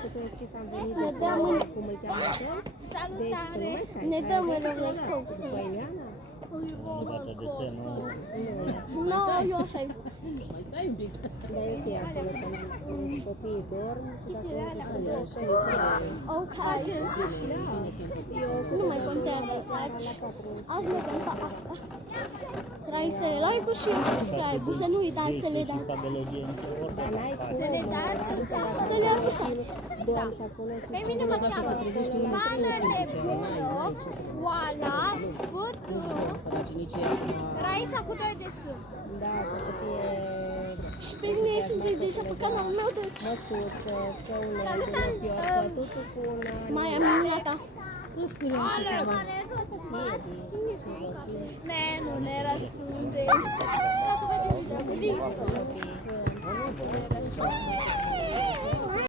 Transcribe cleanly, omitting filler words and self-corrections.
că tu ai scris am venit de acolo, cum îl cheamă tău. Salutare! Ne dăm în roller coaster. Băileana? Dată desenul. Nu, eu așa zic. Mai stai un pic. Dar e ok acolo, când copiii dorm și dacă nu așa e Ok. Nu mai contează. Deci, azi mergem pe asta. Vrei să le like-ul și subscribe. Să nu uitați să le dați. Dar n-ai cum Să le dați, Să le apăsați. dorm și acolo și pe mine mă cheamă Mana Nebună, Oala, Vâtu, Raisa cu 2 de S. da, poate să fie Și pe mine ești deja pe canalul meu, deci măsuță, căunețe, Salutam, tutul cu una, mai am minunata. Îți curioasă să vă. Ne, nu ne răspunde. Dacă facem video cu TikTok.